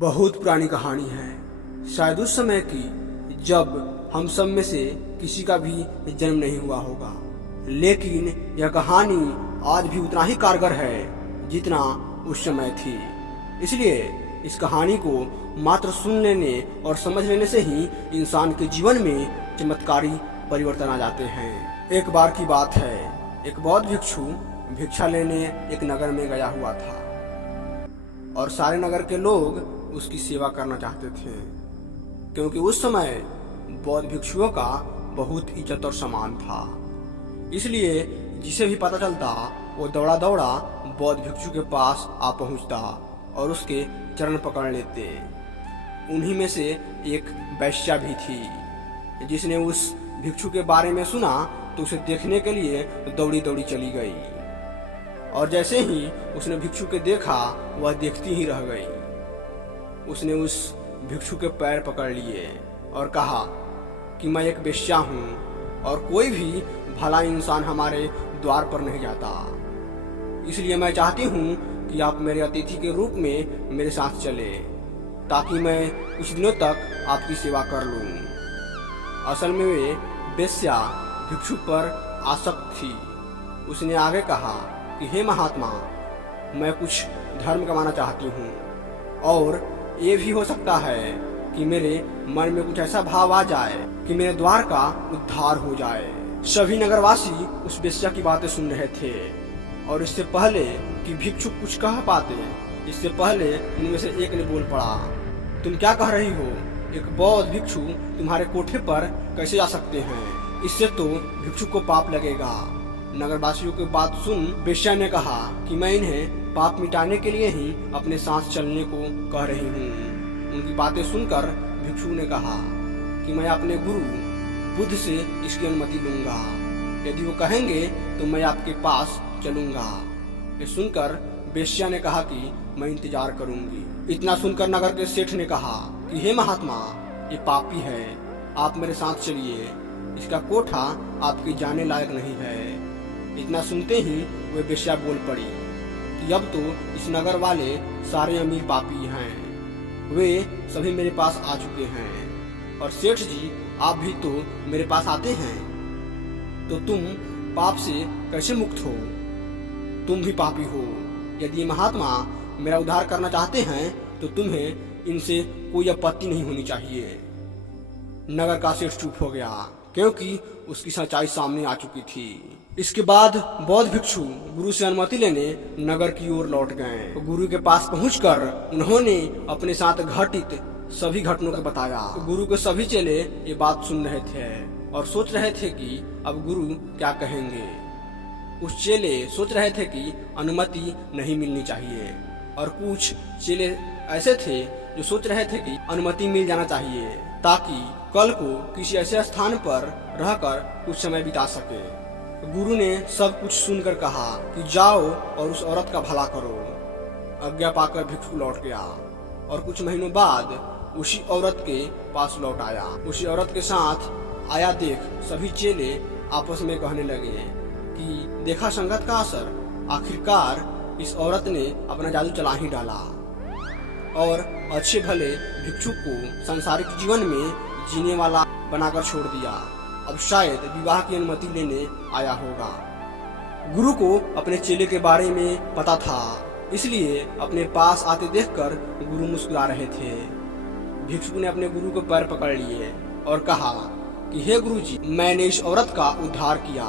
बहुत पुरानी कहानी है, शायद उस समय की जब हम सब में से किसी का भी जन्म नहीं हुआ होगा। लेकिन यह कहानी आज भी उतना ही कारगर है जितना उस समय थी। इसलिए इस कहानी को मात्र सुन लेने और समझ लेने से ही इंसान के जीवन में चमत्कारी परिवर्तन आ जाते हैं। एक बार की बात है, एक बौद्ध भिक्षु भिक्षा लेने एक नगर में गया हुआ था और सारे नगर के लोग उसकी सेवा करना चाहते थे, क्योंकि उस समय बौद्ध भिक्षुओं का बहुत इज्जत और सम्मान था। इसलिए जिसे भी पता चलता वो दौड़ा दौड़ा बौद्ध भिक्षु के पास आ पहुंचता और उसके चरण पकड़ लेते। उन्हीं में से एक वैश्या भी थी, जिसने उस भिक्षु के बारे में सुना तो उसे देखने के लिए दौड़ी दौड़ी चली गई। और जैसे ही उसने भिक्षु के देखा, वह देखती ही रह गई। उसने उस भिक्षु के पैर पकड़ लिए और कहा कि मैं एक वेश्या हूँ और कोई भी भला इंसान हमारे द्वार पर नहीं जाता, इसलिए मैं चाहती हूँ कि आप मेरे अतिथि के रूप में मेरे साथ चले, ताकि मैं कुछ दिनों तक आपकी सेवा कर लूँ। असल में वे वेश्या भिक्षु पर आसक्त थी। उसने आगे कहा कि हे महात्मा, मैं कुछ धर्म कमाना चाहती हूँ और ये भी हो सकता है कि मेरे मन में कुछ ऐसा भाव आ जाए कि मेरे द्वार का उद्धार हो जाए। सभी नगरवासी उस वेश्या की बातें सुन रहे थे और इससे पहले कि भिक्षु कुछ कह पाते, इससे पहले उनमें से एक ने बोल पड़ा, तुम क्या कह रही हो? एक बौद्ध भिक्षु तुम्हारे कोठे पर कैसे आ सकते हैं? इससे तो भिक्षु को पाप लगेगा। नगरवासियों की बात सुन वेश्या ने कहा कि मैं इन्हें पाप मिटाने के लिए ही अपने साथ चलने को कह रही हूँ। उनकी बातें सुनकर भिक्षु ने कहा कि मैं अपने गुरु बुद्ध से इसकी अनुमति लूंगा। यदि वो कहेंगे तो मैं आपके पास चलूंगा। ये सुनकर वेश्या ने कहा कि मैं इंतजार करूंगी। इतना सुनकर नगर के सेठ ने कहा कि हे महात्मा, ये पापी है, आप मेरे साथ चलिए, इसका कोठा आपके जाने लायक नहीं है। इतना सुनते ही वे वेश्या बोल पड़ी कि अब तो इस नगर वाले सारे अमीर पापी हैं, वे सभी मेरे पास आ चुके हैं और सेठ जी आप भी तो मेरे पास आते हैं, तो तुम पाप से कैसे मुक्त हो? तुम भी पापी हो। यदि महात्मा मेरा उद्धार करना चाहते हैं तो तुम्हें इनसे कोई आपत्ति नहीं होनी चाहिए। नगर का सेठ चुप हो गया, क्योंकि उसकी सच्चाई सामने आ चुकी थी। इसके बाद बौद्ध भिक्षु गुरु से अनुमति लेने नगर की ओर लौट गए। गुरु के पास पहुंचकर उन्होंने अपने साथ घटित सभी घटनाओं को बताया। गुरु के सभी चेले ये बात सुन रहे थे और सोच रहे थे कि अब गुरु क्या कहेंगे। कुछ चेले सोच रहे थे कि अनुमति नहीं मिलनी चाहिए और कुछ चेले ऐसे थे जो सोच रहे थे कि अनुमति मिल जाना चाहिए, ताकि कल को किसी ऐसे स्थान पर रहकर कुछ समय बिता सके। गुरु ने सब कुछ सुनकर कहा कि जाओ और उस औरत का भला करो। आज्ञा पाकर भिक्षु लौट गया और कुछ महीनों बाद उसी औरत के पास लौट आया। उसी औरत के साथ आया देख सभी चेले आपस में कहने लगे कि देखा संगत का असर, आखिरकार इस औरत ने अपना जादू चला ही डाला और अच्छे भले भिक्षु को सांसारिक जीवन में जीने वाला बनाकर छोड़ दिया। अब शायद विवाह की अनुमति लेने आया होगा। गुरु को अपने चेले के बारे में पता था, इसलिए अपने पास आते देखकर गुरु मुस्कुरा रहे थे। भिक्षु ने अपने गुरु को पैर पकड़ लिए और कहा कि हे गुरु जी, मैंने इस औरत का उद्धार किया,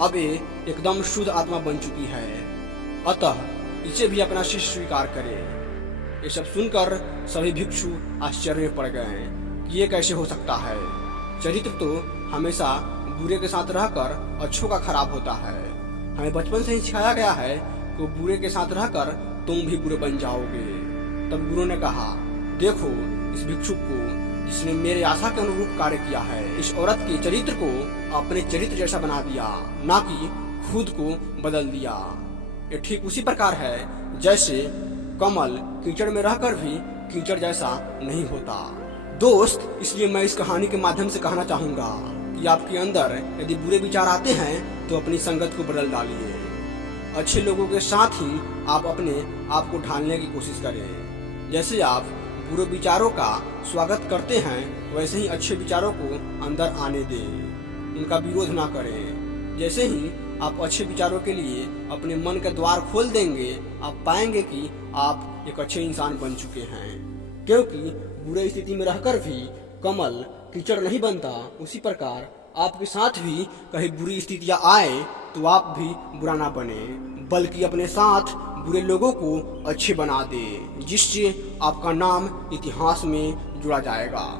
अब ये एकदम शुद्ध आत्मा बन चुकी है, अतः इसे भी अपना शिष्य स्वीकार करे। ये सब सुनकर सभी भिक्षु आश्चर्य में पड़ गए कि ये कैसे हो सकता है। चरित्र तो हमेशा बुरे के साथ रहकर अच्छों का खराब होता है। हमें बचपन से ही सिखाया गया है कि बुरे के साथ रहकर तुम भी बुरे बन जाओगे। तब गुरु ने कहा, देखो इस भिक्षु को जिसने मेरे आशा के अनुरूप कार्य किया है, इस औरत के चरित्र को अपने चरित्र जैसा बना दिया, ना कि खुद को बदल दिया। ये ठीक उसी प्रकार है जैसे कमल कीचड़ में रहकर भी कीचड़ जैसा नहीं होता। दोस्त, इसलिए मैं इस कहानी के माध्यम से कहना चाहूंगा कि आपके अंदर यदि बुरे विचार आते हैं तो अपनी संगत को बदल डालिए। अच्छे लोगों के साथ ही आप अपने आप को ढालने की कोशिश करें। जैसे आप बुरे विचारों का स्वागत करते हैं वैसे ही अच्छे विचारों को अंदर आने दें, उनका विरोध ना करें। जैसे ही आप अच्छे विचारों के लिए अपने मन के द्वार खोल देंगे, आप पाएंगे कि आप एक अच्छे इंसान बन चुके हैं। क्योंकि बुरे स्थिति में रहकर भी कमल कीचड़ नहीं बनता, उसी प्रकार आपके साथ भी कहीं बुरी स्थितियां आए तो आप भी बुरा ना बने, बल्कि अपने साथ बुरे लोगों को अच्छे बना दे, जिससे आपका नाम इतिहास में जुड़ा जाएगा।